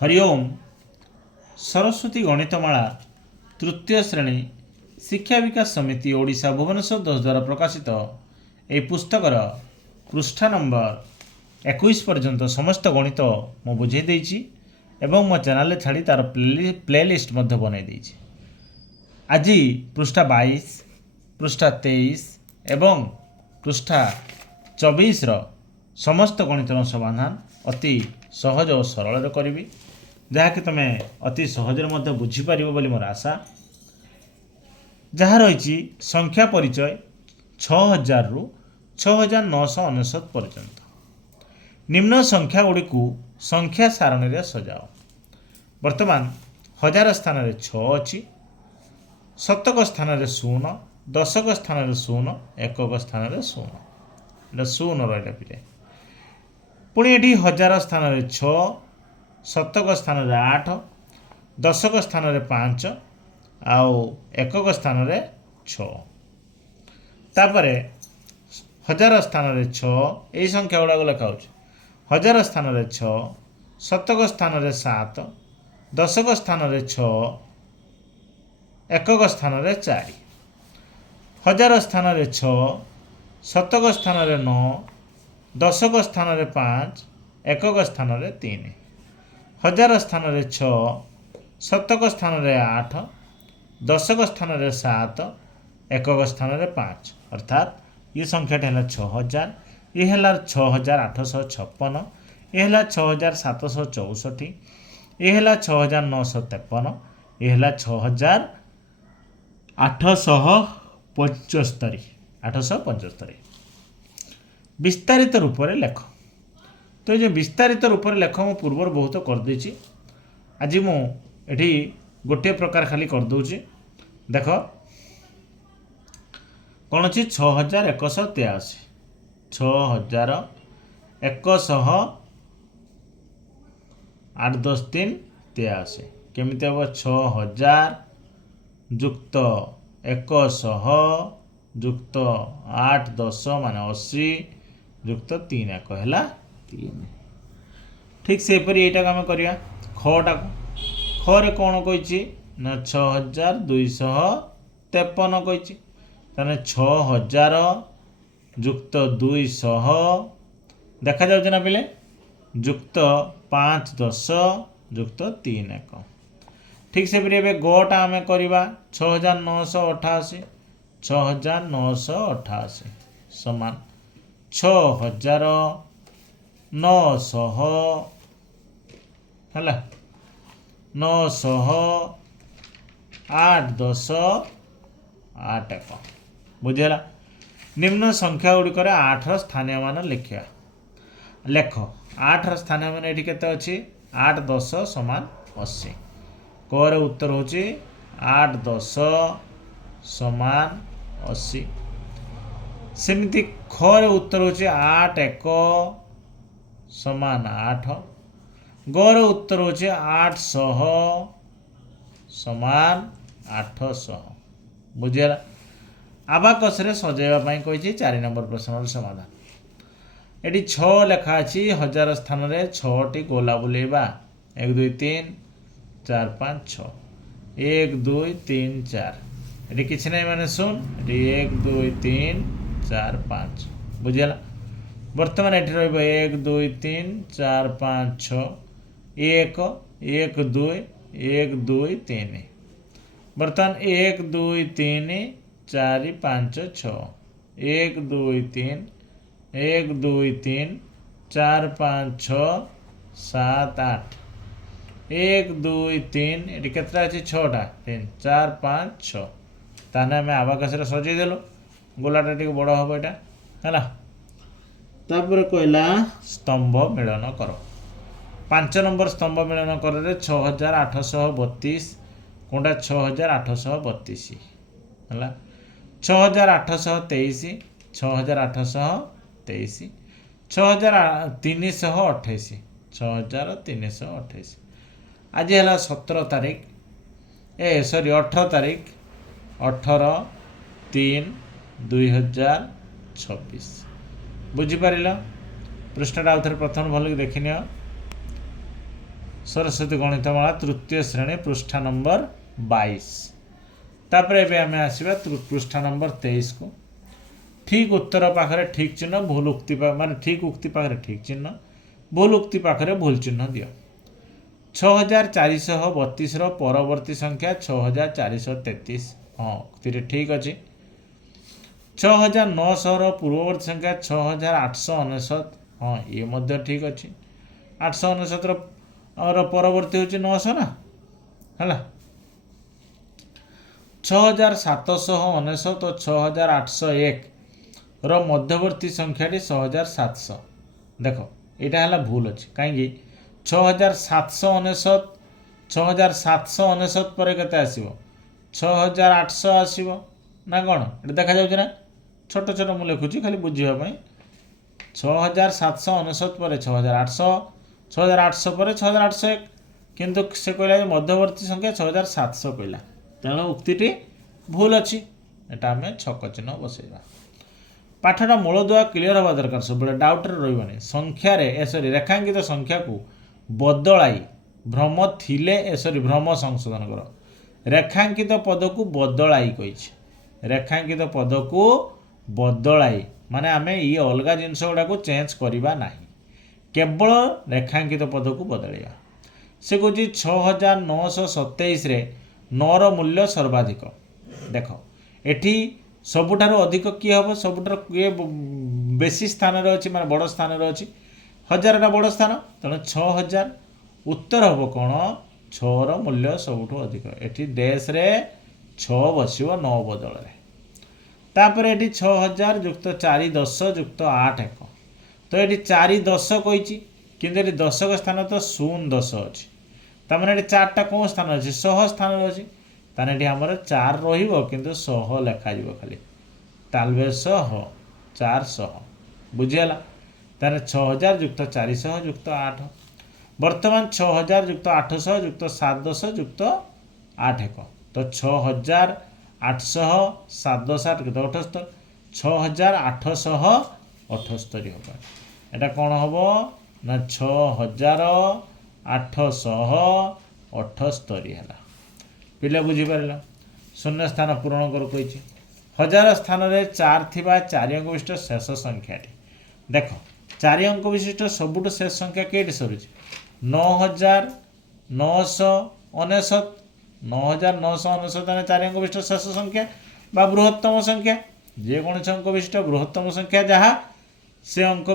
हरिओम। सरस्वती गणितमाला तृतीय श्रेणी शिक्षा विकास समिति ओडिशा भुवनेश्वर 10 द्वारा प्रकाशित यह पुस्तकर पृष्ठा नंबर 21 पर्यंत समस्त गणित मु बुझे देइछि एवं मो चैनल छाड़ी तार प्लेलिस्ट बनई देइछि। आज पृष्ठा 22 पृष्ठा 23 एवं पृष्ठा 24 समस्त गणितर समाधान अति सहज और सरल करी जहाँकि तुम अति सहज बुझीपर बोली मोर आशा। जहाँ रही संख्या परिचय 6000 रु 6999 पर्यंत निम्न संख्या गुड़ी संख्या सारणी रे सजाओ। वर्तमान हजार स्थान रे 6 अच्छी, शतक स्थान रे 0, दशक स्थान रे 0, एकक स्थान रे 0 0 रहा पिले। पुणी ये हजार स्थान रे 6, शतक स्थान रे 8, दशक स्थान रे 5 आउ एकक स्थान रे 6। तापर हजार स्थान रे 6 यही संख्या गुड़ाक लिखा हजार स्थान रे 6, शतक स्थान रे 7, दशक स्थान रे 6, एकक स्थान रे 4। हजार स्थान रे 6, शतक स्थान रे 9, दशक स्थान रे 5, एकक स्थान रे 3। हजार स्थान रे 6, शतक स्थान रे 8, दशक स्थान रे 7, एकक स्थान रे 5। अर्थात ये संख्या है 6000, ये है 6856, ये है 6764, ये है 6953, ये है 6875। विस्तारित रूप से लेख। तो ये विस्तारित रूप से लेख मु पूर्व बहुत करदे। आज मुझे गोटे प्रकार खाली करदे। देख कौन अच्छी 6183, 6100 8 10 3 83 केमी हम 6000 जुक्त 100 जुक्त 8 10 मान 80 जुक्त 3 1 है 3। ठीक से यहाँ आम करवा खटा खरे कौन कही ना 6253 कही 6000 जुक्त 200 देखा जाऊँ ना पिले जुक्त 5 10 जुक्त 3 1। ठीक से गोटा आम करवा 6988, 6988 समान 6900 है 900 8 10 8 1 बुझेगा। निम्न संख्या गुड़िक 8 स्थानीय मान लिखा लेख 8 स्थानीय मान ये केते अच्छी 8 10 समान 80। कर उत्तर होची 8 10 समान 80। सेमती खर उत्तर होची 8 1 समान 8। गर उत्तर होची 800 समान 800 बुझेगा। आबाकस रे सजाइवाई कही 4 नंबर प्रश्न समाधान। ये 6 लेखा अच्छी हजार स्थान रे 6टी गोला बुलेबा 1 2 3 4 5 6 1 2 3 4 ये किसी नहीं माने सुन 1 2 3 4 5 बुझेगा। बर्तमान ये रही 1 2 3 4 5 6 1 1 2 1 2 3 बर्तमान 1 2 3 4 5 6 1 2 3 1 2 3 4 5 6 7 8 1 2 3 ये केतटा अच्छी 6टा 3 4 5 6 ताने आम आबाकस सजेदेलु गोलाटा टी बड़ हम यहाँ है। कहला स्तंभ मिलन कर 5 नंबर स्तंभ मिलन कर 6832 कोटा 6832 है 6823 6823 6328 6328। आज है 17 तारीख 18 तारीख 18 3 2026 बुझीपार पृष्ठटा आउ थे प्रथम भल देखनी सरस्वती गणितमाला तृतीय श्रेणी पृष्ठा नंबर 22। तापर एबे आमे आसीबा पृष्ठा नंबर 23 को। ठीक उत्तर पाखरे ठीक चिन्ह, भूल उक्ति माने ठीक उक्ति पाखरे ठीक चिन्ह, भूल उक्ति पाखरे भूल चिन्ह दियो। 6432 रो परवर्ती संख्या 6433। हाँ उक्ति ठीक अच्छे। 6900 रो पूर्ववर्ती संख्या 6899। हाँ ये मध्य ठीक अच्छे। 899 रो परवर्ती होची 900 ना है। 6799 तो 6801 रो मध्यवर्ती संख्याटी 6700। देख यहाँ है भूल अच्छे कहीं 6799 6799 पर केते आसीबो 6800 आसीबो ना कौन ये देखा जाउछि ना। छोट छोट मु लिखुची खाली बुझिबा 6799 पर 6800 6800 पर 6801 किंतु से कहला मध्यवर्ती संख्या 6700 कहला तेणु उक्ति भूल अच्छी। एटा आम छक चिन्ह बसैबा। पाठटा मूलदुआ क्लीयर हवा दरकार सब डाउट रही संख्यार सरी रेखांकित संख्या को बदलाई भ्रम थिले सरी भ्रम संशोधन कर। रेखांकित पद को बदलाई कही रेखांकित पद को बदलाई माने आमे ये अलग जिनस गुड़ा को चेंज करवा ना केवल रेखांकित पद को बदलैया। से कह 6927 रे 9 रो मूल्य सर्वाधिक। देख एठी सबुठारु अधिक किए हम सबुठार किए बेसी स्थान अच्छी माने बड़ स्थान अच्छी 1000टा बड़ स्थान तेणु 6000 उत्तर हम कौन 6 रो मूल्य सबुठु अधिक। एठी देश रे 6 बसिव 9 बदल रे। तापर एठी 6000 युक्त 4 10 युक्त 8 1 तो ये 4 10 कही किंतु ये दशक स्थान तो 0 10 अच्छी तमें ये 4टा कौन स्थान अच्छी 100 स्थान अच्छी ताने ये आमर 4 रु 100 लेखा खाली तालबे 100 400 बुझीगला। ताने 6000 युक्त 400 युक्त 8 बर्तमान 6000 युक्त 800 युक्त 7 10 युक्त 8 1 तो 6800 7 10 8 78 6878 होगा। एटा कौन हम ना 6878 है। पिले बुझीपार शून्य स्थान पूरण कर कही 1000 स्थान रे 4 थिबा 4 अंक विशिष्ट शेष संख्याटी। देख 4 अंक विशिष्ट सबुठ शेष संख्या केटी सरुची 9999 9999 4 अंक विशिष्ट शेष संख्या बा बृहत्तम संख्या जेकोसी अंक विशिष्ट बृहत्तम संख्या जहाँ से अंक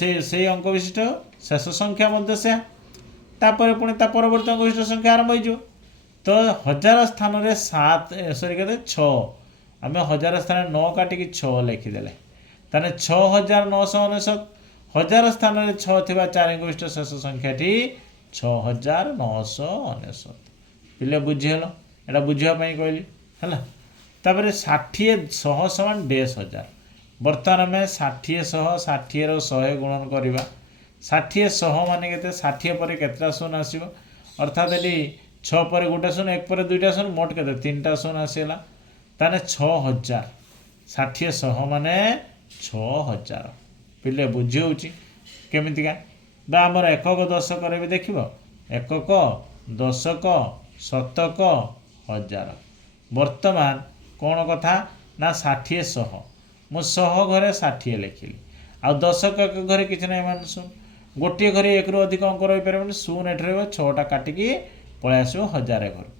से अंक विशिष्ट शेष संख्या मध्य से तापर पुणी परवर्ती अंक विशिष्ट संख्या आरंभ हो तो 1000 स्थान रे 7 सॉरी कहते 6 आम 1000 स्थान 9 काटिकी 6 लिखिदेले ताने 6999 1000 स्थान रे 6 थिबा 4 अंक विशिष्ट शेष संख्याटी 6999 पिले बुझीगल एटा बुझापी कहली है। तापर 60 100 समान 10,000 बर्तमान आम 60 100 60 रो 100 गुणन करवा 60 100 मान के 60 पर केतटा शून्य आसो अर्थात ये 6 पर गोटे शून्य 1 पर 2टा शून्य मोट के 3टा शून्य आसला ताने 6000 60 100 मान 6000 पिले बुझी होची केमितिका दा आमर एकक दशक भी देख एकक दशक शतक हजार बर्तमान कौन कथा ना 60 100 मु 100 घरे 60 लिखिली आ दशक एक घरे किसी ना मान शून गोटे घरे 1 रु अधिक अंक रही पारे शून एटे 6टा काटिकी पलि आस 1000 घर को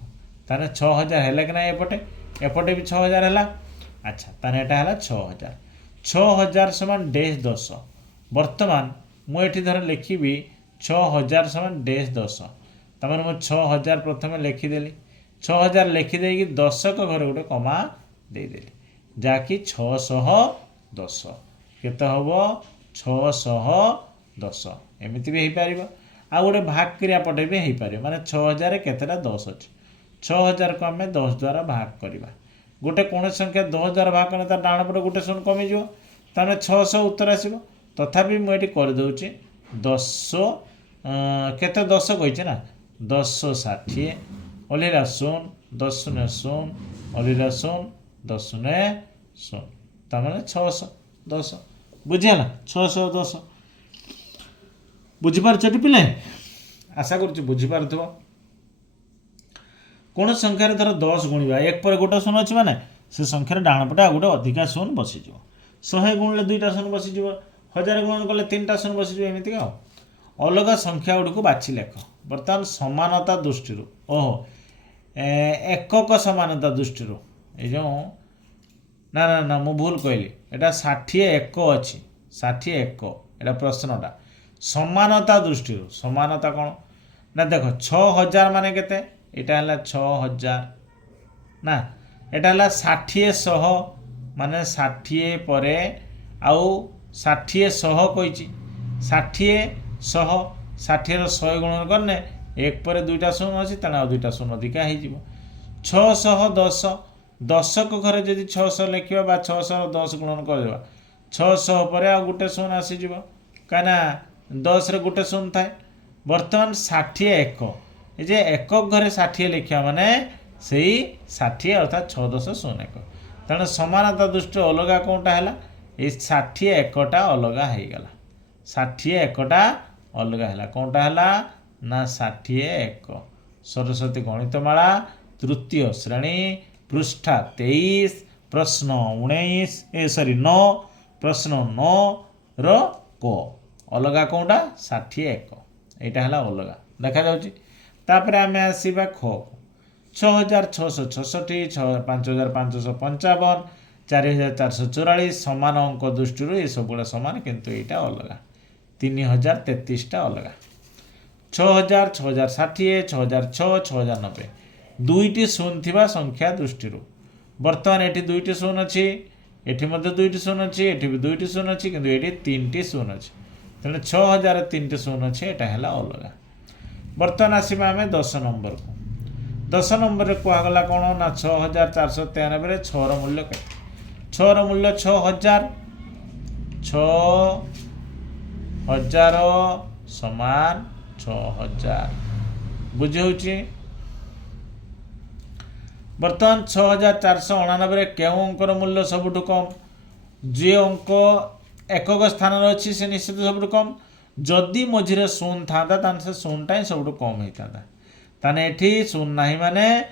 ताने 6000 है कि ना एपटे एपटे भी 6000 है। अच्छा ताने एटा है 6000 6000 समान 10 बर्तमान मुझे धर लिखी 6000 समान 10 तमें मुझे 6000 प्रथम लिखिदेली 6000 लिखिदे दशक घर गोटे कमा देदेली जहाँकि 610 केत हम 610 एमती भी हो पार आ गोटे भाग क्रिया पटे भी हो पार माने 6000 केतटा 10 अच्छे 6000 को आम 10 द्वारा भाग करवा गोटे कौन संख्या 10 द्वारा भाग करने तार डाण पटे गोटे शून्य कमिज ताने 600 उत्तर आसो तथापि मुझे करदे 10 केते 10 कही ना 10 60 ओल्ला 0 10 0 0 ओल्ला 0 10 0 0 तमें 610 बुझीगला 610 बुझीपार पिले। आशा करुच्ची बुझीपार। कौन संख्यार धर 10 गुणा 1 पर गोटे शून अच्छी माने से संख्यार डाण पटे आ गोटे अधिका शून बसीज 100 गुणिले 2टा शून बसीज 1000 गुणन कले 3टा शून बसीज एमती अलग संख्या गुड़ी को बाछि लेख। बर्तमान समानता दृष्टि ओहो एकक समानता दृष्टि ये जो ना ना ना मु भूल कहली एटा 60 एक अच्छी 60 एक एटा प्रश्नटा समानता दृष्टि समानता कौन ना देख 6000 माने केते एटा हला 6000 ना एटा हला 60 100 माने 60 परे आउ 60 100 कहिची 60 100 60 रो 100 गुणन करने 1 पर 2टा शून अछि तणा 2टा शून अधिका हे जिवो 610 10 को घरे जदि 600 लिखिबा बा 600 रो 10 गुणन कर देबा 600 परे आ गुटे शून आसी जिवो काना 10 रे गुटे शून थाए। वर्तमान 60 एक जे एकक घरे 60 लिखिया माने सेही 60 अर्थात 6 10 शून एक तेणु समानता दृष्टि अलगा कौनटा है ये 60 एकटा अलगा हो गला 60 एकटा अलगा है कौनटा है ना 60 एक सरस्वती गणितमाला तृतीय श्रेणी पृष्ठा 23 प्रश्न 9 प्रश्न 9 रो क अलगा कौनटा 60 एक यहाँ है अलगा देखा जाउची। तापर आम आसवा ख 6666 5555 4444 समान अंक दृष्टि ये सब गुड़ा सामान किंतु यहाँ अलग 3033टा अलग 6000 6060 6006 6090 दुईटी शून थिबा संख्या दृष्टि बर्तमान ये दुईटी शून अच्छी एटी दुईटी शून अच्छी एटी भी दुईटी शून अच्छी किंतु ये 3टी शून अच्छी तेणु 6000 3टी शून अच्छी यहाँ है अलग। बर्तमान आसवा आम 10 नंबर को 10 नंबर कहगला कौन ना 6493 6 मूल्य के 6 मूल्य 6000 6000 समान 6000 बुझे। बर्तमान 6489 क्यों अंकर मूल्य सबुठ कम जे अंक एकक स्थान अच्छी से निश्चित सबुठ कम जदि मझे शून था से शूनटा ही सबुठ कम होता ताने एठी शून ना माने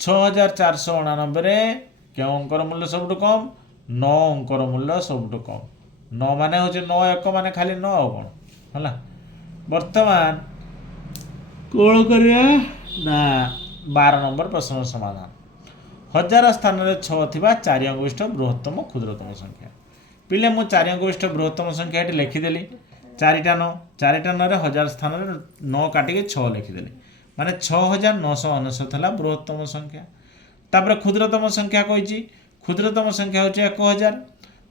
6489 क्यों अंकर मूल्य सबुठ कम 9 अंकर मूल्य सबुठ कम 9 माने हूँ 9 एक माने खाली 9 कौन है। बर्तमान कौन करिया ना 12 नंबर प्रश्न समाधान 1000 स्थान में 6 थिबा 4 अंक विशिष्ट बृहत्तम क्षुद्रतम संख्या पिले मु 4 अंक विशिष्ट बृहत्तम संख्या ये लिखिदेली 4टा 9 रे 1000 स्थान में 9 काटिके 6 लिखिदेली माने 6999 है बृहत्तम संख्या। तापर क्षुद्रतम संख्या कही क्षुद्रतम संख्या हूँ 1000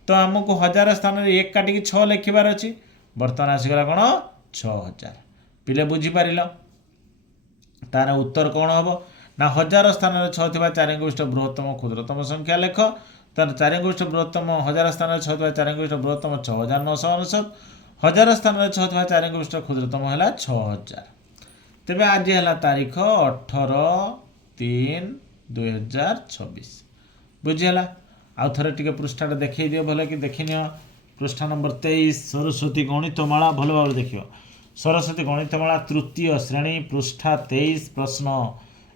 तो आमको 1000 स्थान में 1 काटिके 6 लिखबार अच्छी बर्तमान आसीगला कौन 6000 पिले बुझीपार तार उत्तर कौन हम ना 1000 स्थान में 6 थिबा 4 अंक विशिष्ट बृहत्तम क्षुद्रतम संख्या लेख तार 4 अंक विशिष्ट बृहत्तम 1000 स्थान में 6 थिबा 4 अंक विशिष्ट बृहत्तम 6999 1000 स्थान में 6 थिबा 4 अंक विशिष्ट क्षुद्रतम है 6000। तेबे आज है तारीख 18/3/2026 बुझीगला। आउ थे टे पृष्ठाटा देखी दियो भले कि देखी नियो पृष्ठा नंबर 23 सरस्वती गणितमाला भल भाव देख सरस्वती गणितमाला तृतीय श्रेणी पृष्ठा 23 प्रश्न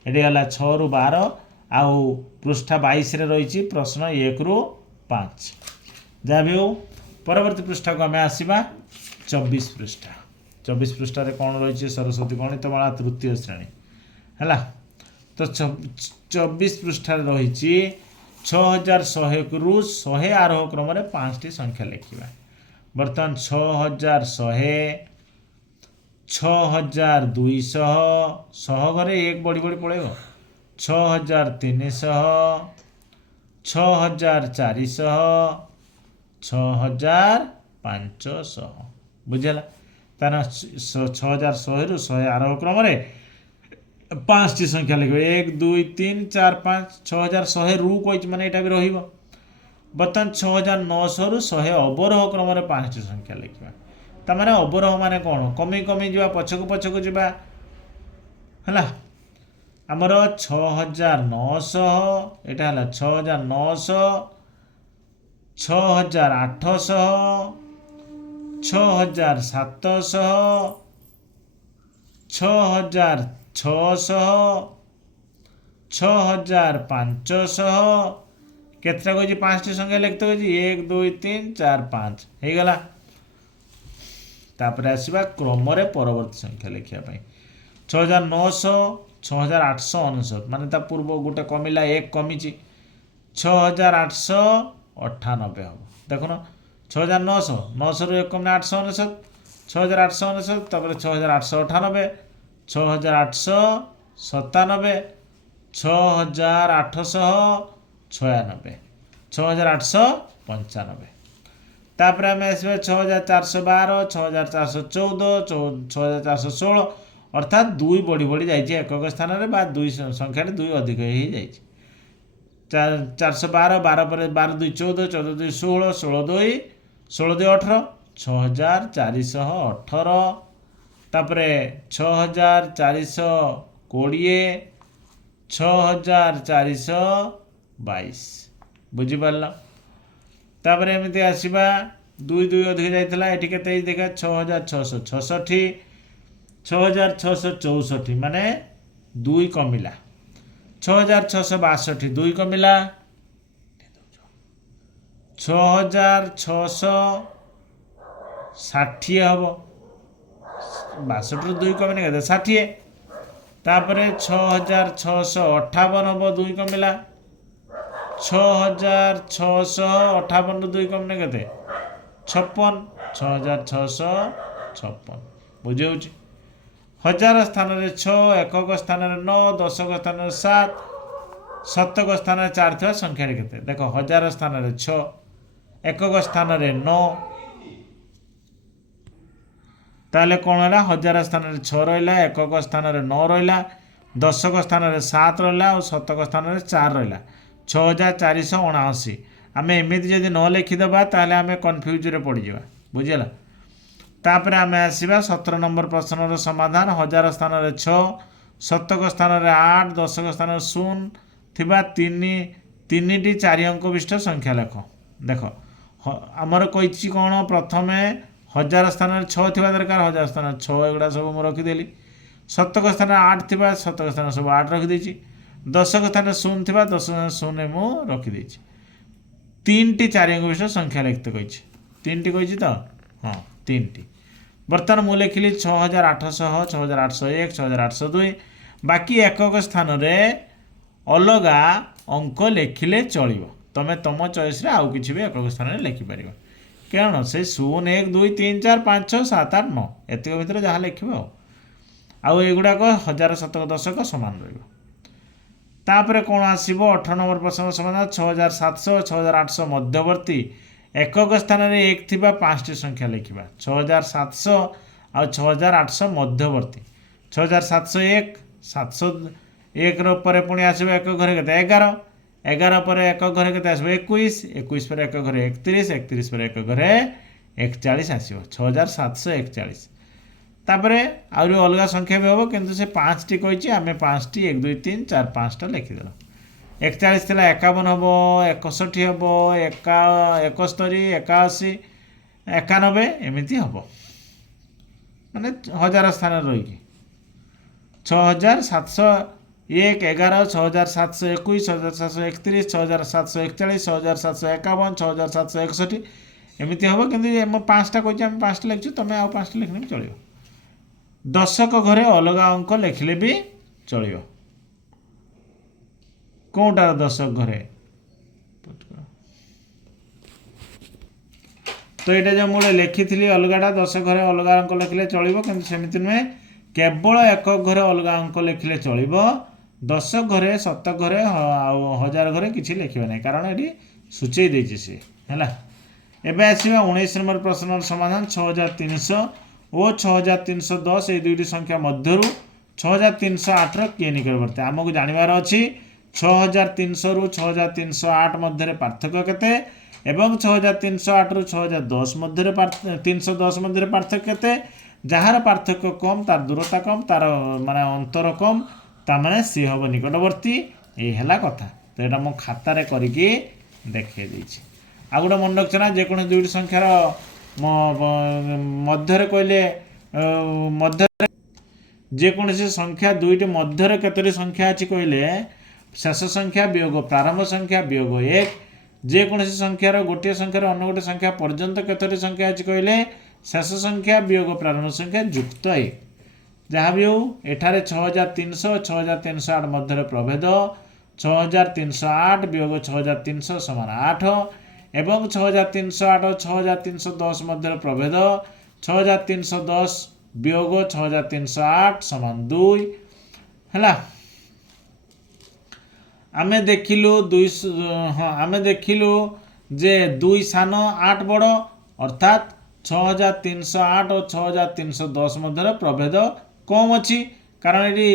ये है 6 ରୁ 12 आउ पृष्ठा 22 रही प्रश्न 1 ରୁ 5 जहाँ भी हो। परवर्ती पृष्ठा को आम आसवा 24 पृष्ठा 24 पृष्ठार कौन रही सरस्वती गणितमाला तृतीय श्रेणी है तो 24 पृष्ठार रही 6101 ରୁ 100 आरोह क्रम 5टी संख्या लिखा बर्तमान 6100 6200 100 घरे 1 बढ़ी बढ़ी पड़ेगा 6300 6400 6500 बुझेगा तार 6100 ରୁ 100 आरोह क्रम 5टी संख्या लिखे 1 2 3 4 5 6100 रू कही मैंने यहाँ भी रही बर्तमान 6900 ରୁ 100 अवरोह क्रम 5टी संख्या लिखा तार अवरोह माने कौन कमी कमी जा पछक जा है आमर 6900 यहाँ है 6900 6800 6700 6,600 6,500 केतटा कही 5टी संख्या लिखते कही 1 2 3 4 5 हो गला। तापर आसवा क्रम परवर्ती संख्या लिखापी 6,900 6,899 माने ता पूर्व गोटे कमिला 1 कमी 6,898 हम देखुन 6,900 900 रु 1 कम 899 6,899 तापर 6,898 6,897 6,896 6,895 तापर आम आस 6,412 6,414 6,416 अर्थात 2 बढ़ी बढ़ी जाइए एक स्थान में बा 2 संख्या 2 अधिक हो जाए 412 12 पर 12 2 14 14 2 16 16 2 16 2 18 6,418 तापर 6,420 6,422 बुझीपार तापर एमती आसवा 2 2 अधिक जाइए ये के देखा 6,666 6,664 माने 2 कमिला 6,662 2 कमिला 6,660 हम 62 2 कमिने के 60 तापर 6,658 हम 2 कमिला 6,658 2 कमिने के 56 6,656 बुझे हजार स्थान 6 एकक स्थान 9 दशक स्थान 7 शतक स्थान 4 थी संख्या के देख हजार स्थान 6 एकक स्थान 9 ताले कौन है हजार स्थान 6 रहा एकक स्थान 9 रहा दशक स्थान 7 रहा और शतक स्थान 4 रहा 6,479 आम एमती जब न लिखिदेबा ताले आम कन्फ्यूज पड़जा बुझेगा तापर आम आसवा 17 नंबर प्रश्न समाधान हजार स्थान 6 शतक स्थान 8 दशक स्थान 0 थिबा 3टी 4 अंक विशिष्ट संख्या लेख देख आमर कही कौन प्रथम हजार स्थान 6 थी दरकार हजार स्थान 6 एगुड़ा सब मुझे रखिदेली शतक स्थान 8 थी शतक स्थान सब 8 रखिदे दशक स्थान 0 थी दशक स्थान 0 मु रखिदे 3टी 4 अंक विशिष्ट संख्या लिखते कही 3टी कही तो हाँ 3टी बर्तमान मुझे लिखिली 6,800 6,801 6,802 बाकी एकक स्थान रे अलगा अंक लिखिले चलो तुम्हें तुम चॉइस रे आउ किसी भी एकक स्थान में लिखिपर कौन से 0 1 2 3 4 5 6 7 8 9 एतिक भितर जहाँ लिखे आउ एगुड़ाक हजार शतक दशक सामान रही कौन आसो 18 नंबर प्रश्न समाधान 6,700 6,800 मध्यवर्ती एकक स्थान में 1 थी 5टी संख्या लिखा 6,700 आ 6,800 मध्यवर्ती 6,701 701 पर पुणी आसो एक घर के 11 11 पर एक घर के आसो 21 21 पर एक घर 31 31 पर एक घर 41 आसो 6,741 तापर आउरी अलग संख्या भी हम किंतु से 5टी कही आम 5टी 1 2 3 4 5टा लिखिदेल 41 थिला 51 हम 61 हम 71 81 91 एमती हम माने हजार स्थान रही 6,701 11 6,721 6,731 6,741 6,751 6,761 एमती हम कि 5टा कही आम 5टा लिखु तुम्हें आउ 5टा लिखने भी चलो दशक घरे अलग अंक लिखिले भी चलो कौटार दशक घरे तो ये जो मुझे लिखी अलगाटा दशक घरे अलग अंक लिखिले चलो कि सेमती नुहे केवल एक घरे अलग अंक लिखिले चलो दशक घरे शतक घरे हजार घरे किसी लिखे ना कारण ये सूचई देछि सी है एवं आसवा 19 नंबर प्रश्न समाधान 6,300 और 6,310 ये दुईटी संख्या मध्य 6,308 किए निकटवर्ती आमको जानवर अच्छी 6,300 रु 6,308 मध्य पार्थक्य केते एवं 6,308 रु 6,010 मध्य 310 मध्य पार्थक्य केते जार पार्थक्य कम तार दूरता कम तार माने अंतर कम ता माने सी हम निकटवर्ती ये है कथा तो यहाँ मो खातार करके देखे देछि आ गोटे मन रखना जेको दुईटी संख्यार मध्य कहले मध्य जेकोसी संख्या दुईटी मध्य केतोटी संख्या अच्छी कहले शेष संख्या वियोग प्रारंभ संख्या वियोग एक जेकोसी संख्यार गोटे संख्यार अन्य गोटे संख्या पर्यंत केतोटी संख्या अच्छी कहले शेष संख्या वियोग प्रारंभ संख्या युक्त एक जहाँ भी हो एठारे 6300 6308 मध्य प्रभेद 6308 वियोग 6300 समान 8 एवं 6308 6310 मध्य प्रभेद 6310 वियोग 6308 समान 2 है। आमे देखिलु आमे देखिलु जे 2 सान 8 बड़ अर्थात 6308 और 6310 मध्य प्रभेद कम अच्छी कारण ये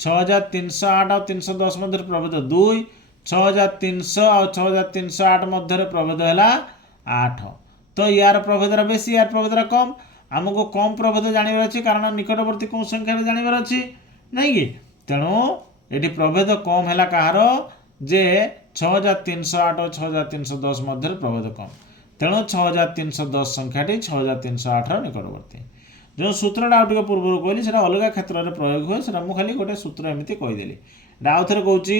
6308 और 310 मध्य प्रभेद 2 6300 और 6308 मध्य प्रभेद है 8 तो यार प्रभेद बेसी यार प्रभेद कम आमको कम प्रभेद जानवर अच्छी कारण निकटवर्ती कौन संख्या जानवर अच्छी नहीं कि तेणु ये प्रभेद कम है कहार जे 6308 और 6310 मध्य प्रभेद कम तेणु 6310 संख्याटी 6308 निकटवर्ती जो सूत्रटा आउटे पूर्व कहली से अलग क्षेत्र में प्रयोग हुए से खाली गोटे सूत्र एमती कहीदेली आउ थे कौच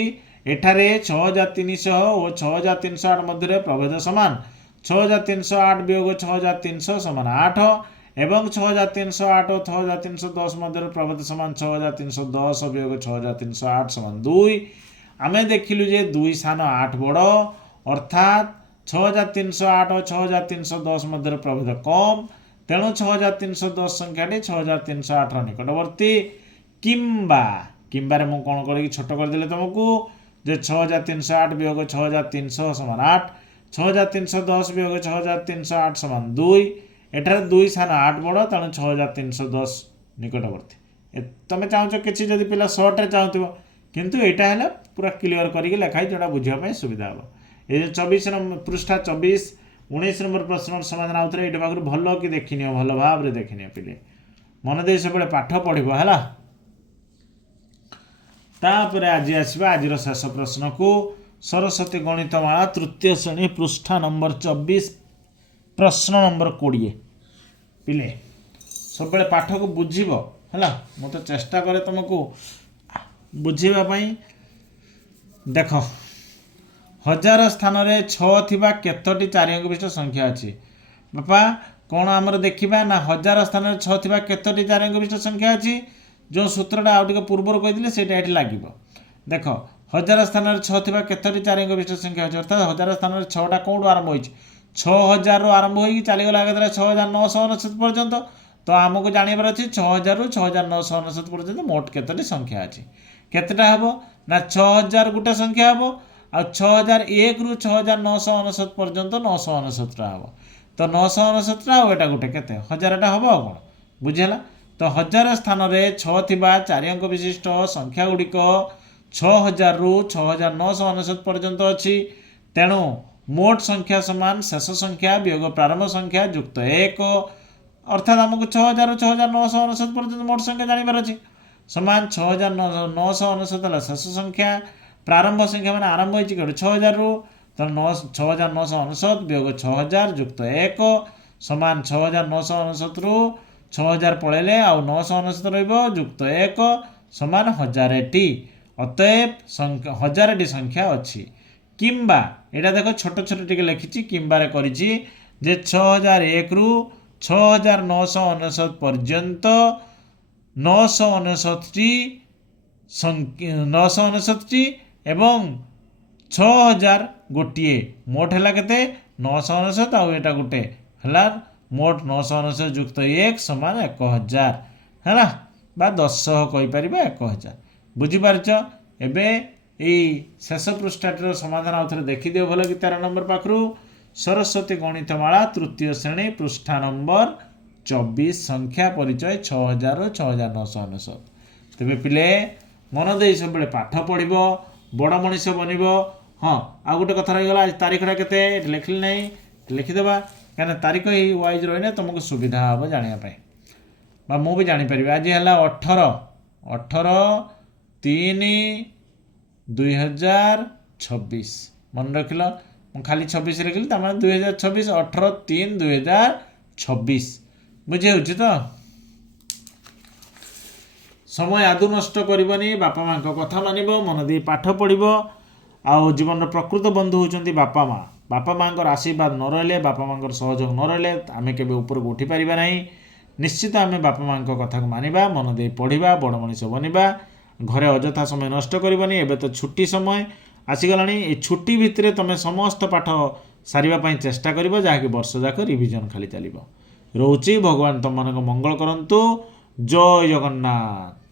एठारे 6300 और 6308 मध्य प्रभेद सामान 6308 वियोग 6300 समान 8 एवं 6308 और 6310 मध्य प्रभेद सामान 6310 वियोग 6308 समान 2 आमे देखिलु जे 2 सान 8 बड़ अर्थात 6308 और 6310 मध्य प्रभेद कम तेणु 6310 संख्याटी 6308 निकटवर्ती किंबा किंबारे मु कौन कर छोट करदे तुमको जे 6308 वियोग 6300 समान 8 6310 वियोग 6308 समान 2 एठार 2 सान 8 बड़ तेणु 6310 निकटवर्ती तुम चाहो कि जब पिला सर्टे चाहूब किंतु यहाँ है पूरा क्लीयर करके लिखाई जोटा बुझापी सुविधा हम ये 24 नंबर पृष्ठा 24 19 नंबर प्रश्न समाधान आउे ये पाखु भल कि देखनी भल भाव में देखनी पिले मन दे सब पाठ पढ़व है तापर आज आसवा आज शेष प्रश्न को सरस्वती गणितमाला तृतीय श्रेणी पृष्ठा नंबर 24 प्रश्न नंबर 20 पिले सब पाठ को बुझब है मु तो चेष्टा करे तुमको बुझापी देख 1000 स्थान रे 6 थिबा केतोटी 4 अंक विशिष्ट संख्या अच्छी बापा कौन आमर देखा ना 1000 स्थान रे 6 थिबा केतोटी 4 अंक विशिष्ट संख्या अच्छी जो सूत्रटा आउटे पूर्वर कही से लगे देख 1000 स्थान रे 6 थिबा केतोटी 4 अंक विशिष्ट संख्या अच्छी अर्थात 1000 स्थान रे 6टा कौटू आरंभ हो 6000 रु आरंभ हो चलीगला आगे 6999 पर्यंत तो आमको जानवर अच्छी 6000 रु 6999 पर्यंत मोट केतोटी संख्या अच्छी केतेटा हम ना 6000 गोटे संख्या हम आ 6001 रु 6999 पर्यंत 999टा हम तो 999टा आटा गोटे के 1000टा हम आ कौन बुझेगा तो 1000 स्थान रे 6 थिबा 4 अंक विशिष्ट संख्या गुड़िक 6000 रु 6999 पर्यंत अच्छी तेणु मोट संख्या समान शेष संख्या वियोग प्रारंभ संख्या युक्त 1 अर्थात आमको 6000 रु 6999 पर्यंत मोट संख्या जानवर अच्छी समान 6999 शेष संख्या प्रारंभ संख्या मैंने आरंभ हो 6000 रु तो 6999 वियोग 6000 युक्त 1 समान 6999 रु 6000 पलैले आउ 999 युक्त 1 समान 1000टी अतएव 1000टी संख्या अच्छी किंबा यहाँ देख छोट छोट टे लिखी किंबारे करिछि जे 6001 रु 6999 पर्यंत 999टी 999टी एवं 6000 गोटे मोट है के 999 आउ एटा गोटे है मोट 999 युक्त 1 समान 1000 है बा 10 कहीपर 1000 बुझीपारच एबे यही शेष पृष्ठाटर समाधान आउ थे देखीदे भल कि 13 नंबर पाखु सरस्वती गणितमाला तृतीय श्रेणी पृष्ठा नंबर 24 संख्या परिचय 6000 रु 6999 तेरे पिले मन दे सब पाठ पढ़ बड़ मनीष बनब हाँ आ गोटे कथा रहीगला आज तारीखटा के लिखली ना लिखिदेवा क्या तारीख ही वाइज रही तुमको सुविधा हम जानापी मुझे जापर आज है 18/3/2026 मन रख खाली 26 लिखिली 2026 18/3/2026 बुझे तो समय आदु नष्ट करनी बापा माँ कथा मानब मन दे पाठ पढ़ आउ जीवन प्रकृत बंधु होती बापा माँ बापा माँ आशीर्वाद न रही बापा माँ सहयोग न रही आम के ऊपर को उठी पार ना निश्चित आम बापा माँ कथा को मानिबा मन दे पढ़ा बड़ मनीष बनवा घरे अजथा समय नष्ट करनी एबे तो छुट्टी समय आसीगला ये छुट्टी भितर तुम समस्त पाठ सारे चेष्टा कर जहाँकि वर्ष जाक रिविजन खाली चलो रोचे भगवान तुम मन मंगल करंतु जय जगन्नाथ।